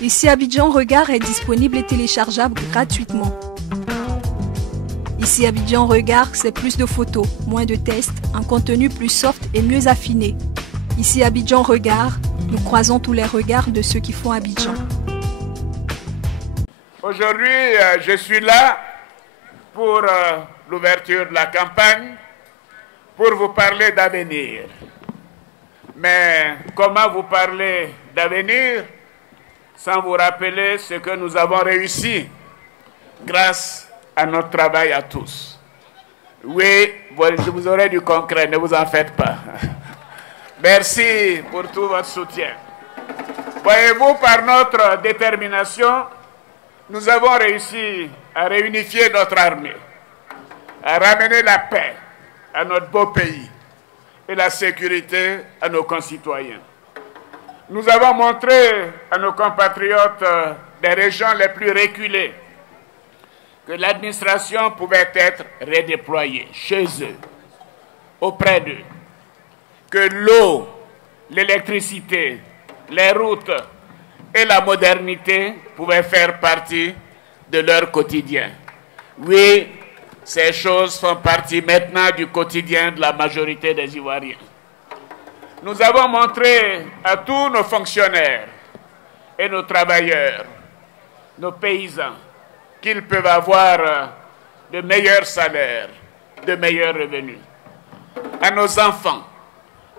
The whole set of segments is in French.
Ici, Abidjan Regard est disponible et téléchargeable gratuitement. Ici, Abidjan Regard, c'est plus de photos, moins de tests, un contenu plus soft et mieux affiné. Ici, Abidjan Regard, nous croisons tous les regards de ceux qui font Abidjan. Aujourd'hui, je suis là pour l'ouverture de la campagne, pour vous parler d'avenir. Mais comment vous parler d'avenir sans vous rappeler ce que nous avons réussi grâce à notre travail à tous? Oui, je vous aurai du concret, ne vous en faites pas. Merci pour tout votre soutien. Voyez-vous, par notre détermination, nous avons réussi à réunifier notre armée, à ramener la paix à notre beau pays et la sécurité à nos concitoyens. Nous avons montré à nos compatriotes des régions les plus reculées que l'administration pouvait être redéployée chez eux, auprès d'eux, que l'eau, l'électricité, les routes et la modernité pouvaient faire partie de leur quotidien. Oui, ces choses font partie maintenant du quotidien de la majorité des Ivoiriens. Nous avons montré à tous nos fonctionnaires et nos travailleurs, nos paysans, qu'ils peuvent avoir de meilleurs salaires, de meilleurs revenus. À nos enfants,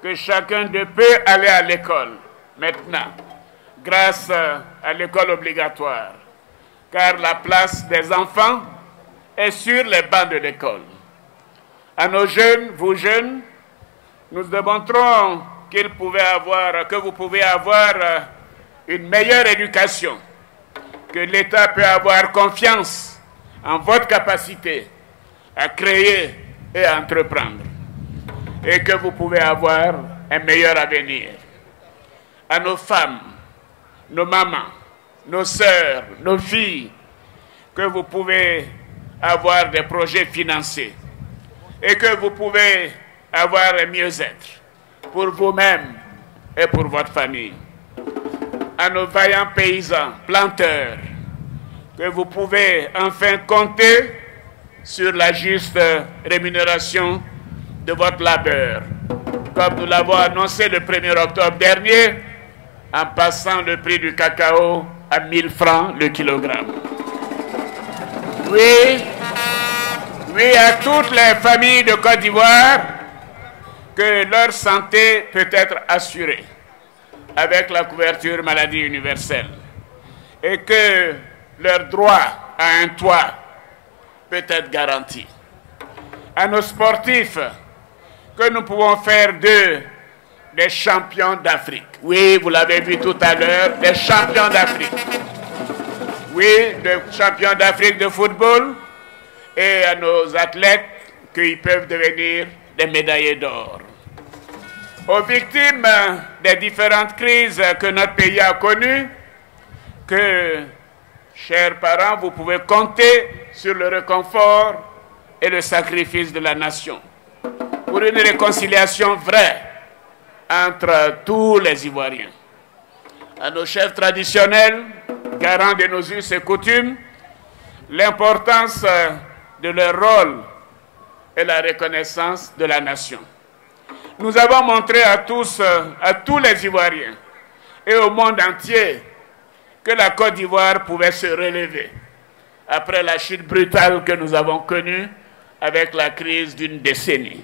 que chacun d'eux peut aller à l'école maintenant, grâce à l'école obligatoire, car la place des enfants est sur les bancs de l'école. À nos jeunes, vous jeunes, nous démontrons que vous pouvez avoir une meilleure éducation, que l'État peut avoir confiance en votre capacité à créer et à entreprendre, et que vous pouvez avoir un meilleur avenir. À nos femmes, nos mamans, nos sœurs, nos filles, que vous pouvez avoir des projets financés et que vous pouvez avoir un mieux-être pour vous-même et pour votre famille. À nos vaillants paysans, planteurs, que vous pouvez enfin compter sur la juste rémunération de votre labeur, comme nous l'avons annoncé le 1er octobre dernier, en passant le prix du cacao à 1000 francs le kilogramme. Oui, à toutes les familles de Côte d'Ivoire, que leur santé peut être assurée avec la couverture maladie universelle et que leur droit à un toit peut être garanti. À nos sportifs, que nous pouvons faire d'eux des champions d'Afrique. Oui, vous l'avez vu tout à l'heure, des champions d'Afrique. Oui, des champions d'Afrique de football, et à nos athlètes qu'ils peuvent devenir des médaillés d'or. Aux victimes des différentes crises que notre pays a connues, que, chers parents, vous pouvez compter sur le réconfort et le sacrifice de la nation pour une réconciliation vraie entre tous les Ivoiriens. À nos chefs traditionnels, garants de nos us et coutumes, l'importance de leur rôle et la reconnaissance de la nation. Nous avons montré à tous les Ivoiriens et au monde entier que la Côte d'Ivoire pouvait se relever après la chute brutale que nous avons connue avec la crise d'une décennie.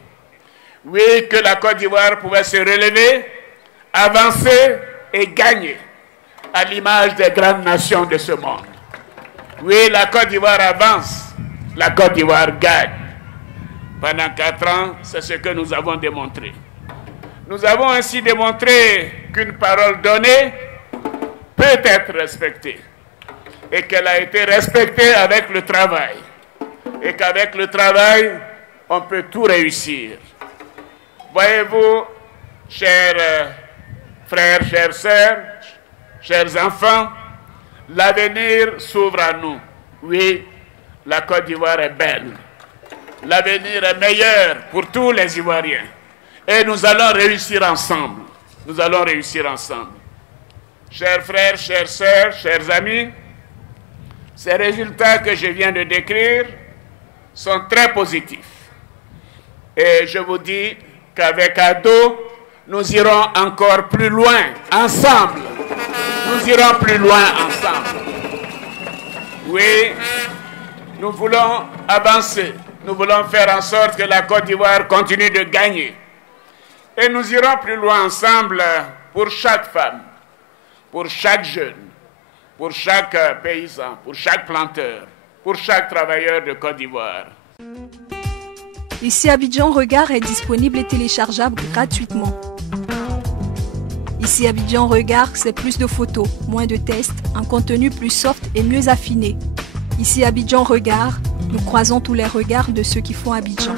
Oui, que la Côte d'Ivoire pouvait se relever, avancer et gagner à l'image des grandes nations de ce monde. Oui, la Côte d'Ivoire avance, la Côte d'Ivoire gagne. Pendant 4 ans, c'est ce que nous avons démontré. Nous avons ainsi démontré qu'une parole donnée peut être respectée et qu'elle a été respectée avec le travail et qu'avec le travail, on peut tout réussir. Voyez-vous, chers frères, chères sœurs, chers enfants, l'avenir s'ouvre à nous. Oui, la Côte d'Ivoire est belle. L'avenir est meilleur pour tous les Ivoiriens. Et nous allons réussir ensemble. Nous allons réussir ensemble. chers frères, chères sœurs, chers amis, ces résultats que je viens de décrire sont très positifs. Et je vous dis qu'avec ADO, nous irons encore plus loin ensemble. Nous irons plus loin ensemble. Oui, nous voulons avancer. Nous voulons faire en sorte que la Côte d'Ivoire continue de gagner. Et nous irons plus loin ensemble pour chaque femme, pour chaque jeune, pour chaque paysan, pour chaque planteur, pour chaque travailleur de Côte d'Ivoire. Ici Abidjan Regard est disponible et téléchargeable gratuitement. Ici Abidjan Regard, c'est plus de photos, moins de tests, un contenu plus soft et mieux affiné. Ici Abidjan Regard, nous croisons tous les regards de ceux qui font Abidjan.